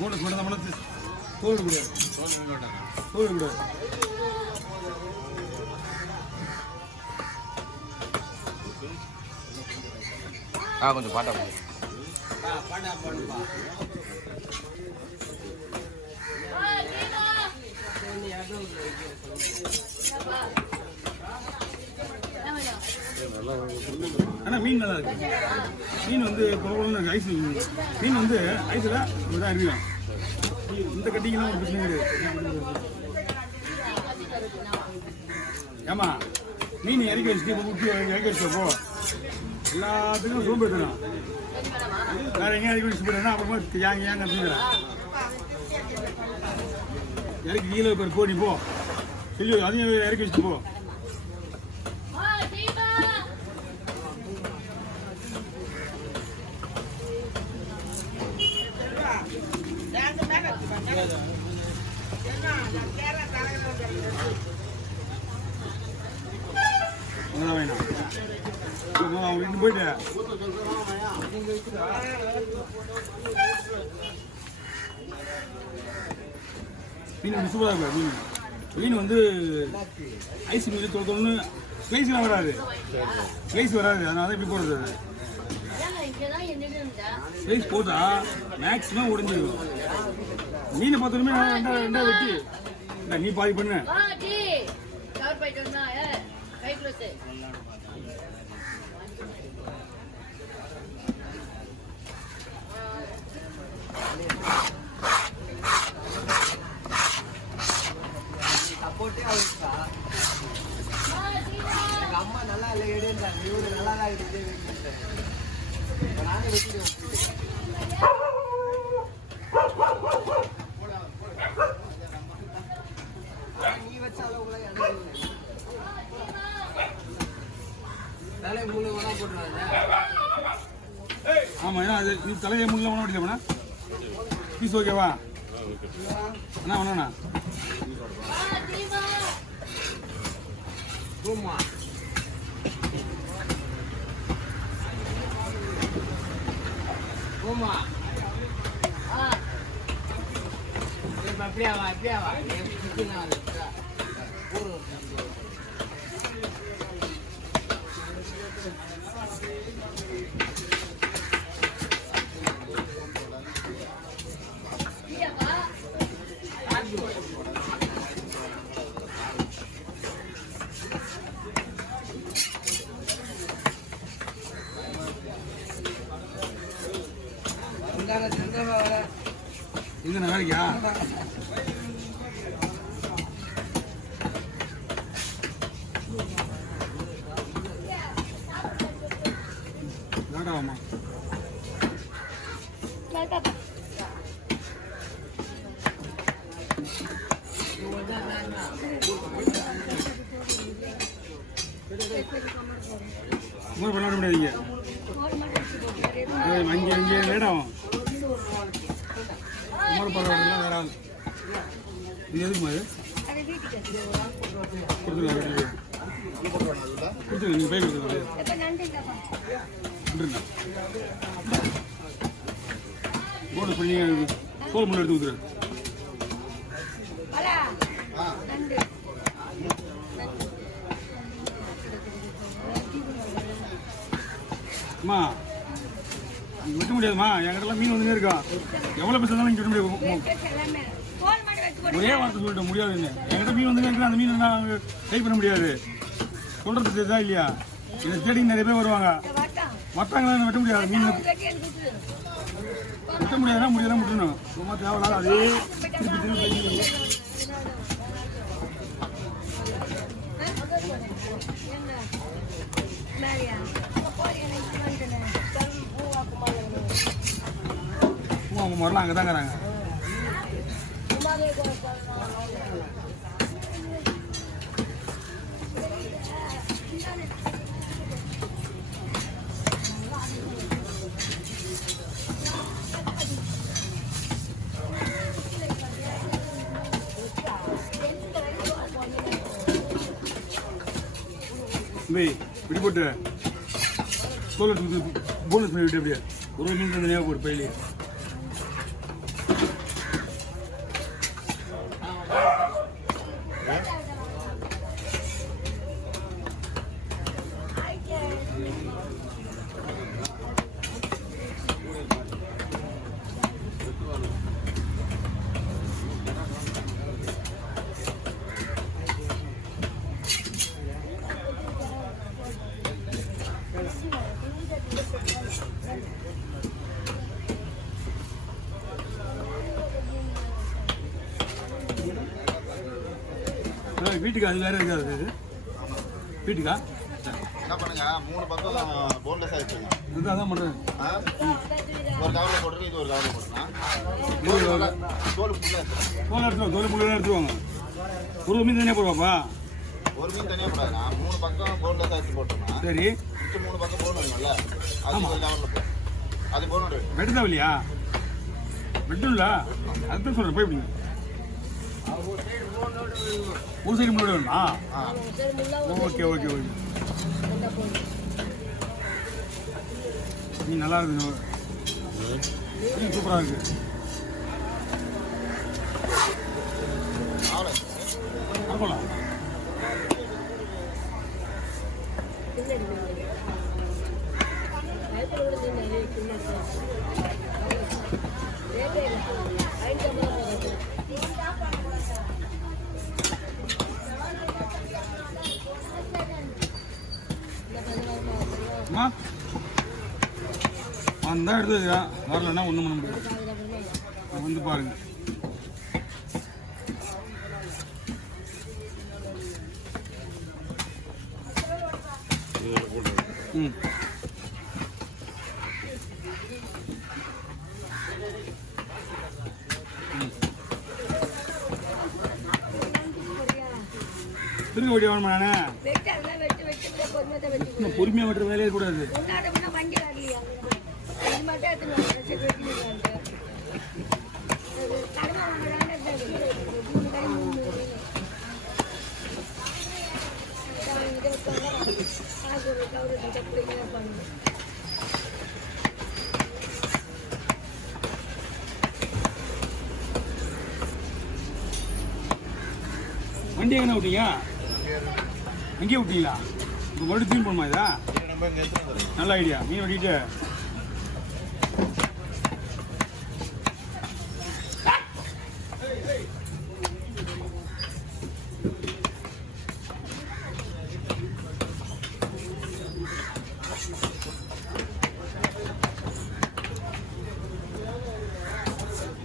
Bonus பண்ண நம்மள தோடு கூடாது கொஞ்சம் பாட்டா ஆனால் மீன் நல்லா இருக்கு. மீன் வந்து ஐஸ் மீன் வந்து ஐஸில் தான் இருக்கும். இந்த கட்டிங்கெல்லாம் ஒரு பிரச்சனை கிடையாது. ஏமா மீன் இறக்கி வச்சுட்டு இப்போ முக்கிய இறக்கி வச்சப்போ எல்லாத்துக்கும் சோம்பு எடுத்துடும். வேற எங்கேயும் இறக்கி வச்சு போயிட்டா அப்புறமா ஏங்க கற்றுக்கிறேன். இறக்கி கீழே போ நீ போ சொல்லி அதையும் இறக்கி வச்சுட்டு போ. போயிட்டு மீன் சூப்பராக இருக்கும். மீன் வந்து ஐஸ் மீன் தொலைத்தோன்னு ஸ்லைஸ்லாம் வராது. ஸ்லைஸ் வராது, அதனால தான் இப்படி போடுறது. அது ஸ்லைஸ் போட்டால் மேக்ஸிமம் உடஞ்சிருக்கும். மீனை பார்த்தோமே ரெண்டா வெட்டி நீ பாதி பண்ணு. அம்மா நல்லா இல்லை எடுங்க, இவரு நல்லா தான் இருக்கு. நானே வெட்டிடுவேன். நீ வச்ச அளவுக்குள்ள எனக்கு தலையை முள்ளு வேணா போட்டுருவாங்க. ஆமா, ஏன்னா அது நீ தலையை முள்ள வேணா ஓடிக்கா பீஸ் ஓகேவா அண்ணா வேணா ரூமா ரூமா அப்படியே வா இது நாளைக்கா வேண்டாமா மூணு பண்ண முடியாதீங்க. அங்கே லேட்டாகும். பரவாயில்ல வேற ஆள் இது எதுக்கு மாதிரி கொடுத்துருங்க. நீங்கள் போய் கொடுத்துருங்க. போட்டு பண்ணி தோல் முள்ள எடுத்து கொடுத்துரு. அம்மா வெட்ட முடியாதுமா, என்கிட்ட மீன் வந்துனே இருக்கா. எவ்வளோ பைசா இருந்தாலும் இங்கே வெட்ட முடியாது. ஒரே வார்த்தை சொல்லிட்டு முடியாதுன்னு. என்கிட்ட மீன் வந்துனே இருக்கிற அந்த மீன் நான் ட்ரை பண்ண முடியாது. சொல்றது தெரியுதா இல்லையா? இதை தேடி நிறைய பேர் வருவாங்க. வட்டாங்களா வெட்ட முடியாது. மீன் வெட்ட முடியாதுன்னா முடியாதான் விட்டுணும். ரொம்ப தேவையில்லாத அதே திருப்பி திருப்பி அவங்க முதல்ல அங்கே தாங்கிறாங்க. தம்பி இப்படி போட்டு தோல் எடுத்து போனஸ் பண்ணி விட்டு அப்படியே ஒரு மீன் தனியாக போட்டு பையிலே வீட்டுக்கு அது வேற இருக்காது இது வீட்டுக்கா என்ன பண்ணுங்க 3 பக்கம் போன்லெஸ் ஆயிடுச்சுங்க. இதுதான் அதான் பண்ணுறேன். ஒரு கவரில் போட்டுருக்கு, இது ஒரு கவரில் போட்டுருக்கேன். தோல் ஃபுல்லாக எடுத்துருவோம், தோல் ஃபுல்லாக எடுத்துருவாங்க. ஒரு மீன் தனியாக போடுவாப்பா? ஒரு மீன் தனியாக போடாதுண்ணா, 3 பக்கம் போன்லெஸ் ஆயிடுச்சு போட்டுருங்க. சரி, 3 பக்கம் போன் வேணும்ல, அது ஒரு கவரில் போடும். அது போனோட வெட்டு தான் இல்லையா? வெட்டும்ல, அதுதான் சொல்கிறேன். போய் எப்படிங்க ஒரு சைடு முன்னாடி வேணுமா? Okay okay okay. மீன் நல்லா இருக்கு, மீன் சூப்பராக இருக்கு. போகலாம். வந்தால் எடுத்துக்கா, வரலன்னா ஒன்றும் பண்ண முடியாது. வந்து பாருங்க. ம் திரும்ப ஓடி வேணுமா? நானே பொறுமையாக வெட்டுற வேலையே கூடாது. வண்டி எங்கே விட்டீங்க? அங்கேயே விட்டீங்களா? இப்போ மறுபடியும் தூள் பண்ணுமா? இதா நல்ல ஐடியா. மீன் வெட்டிட்டு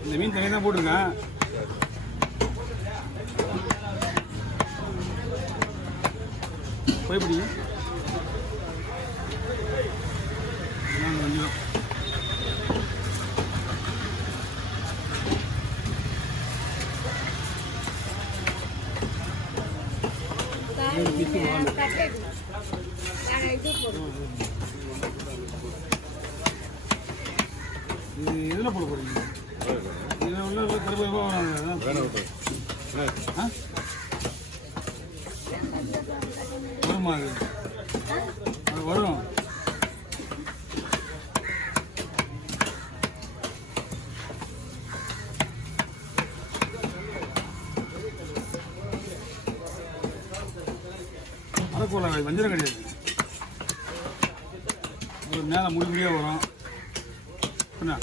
இந்த மீன் தனியாக தான் போட்டிருக்கேன். போய் பிடிங்க. இது எதில் போட போறீங்க? இதில் உள்ள கருவேப்பா வராங்க. வருமா? அது வரும். அரைக்கோளா வஞ்சிரம் கிடையாது. ஒரு மேலே முடிமுடியாக வரும். என்ன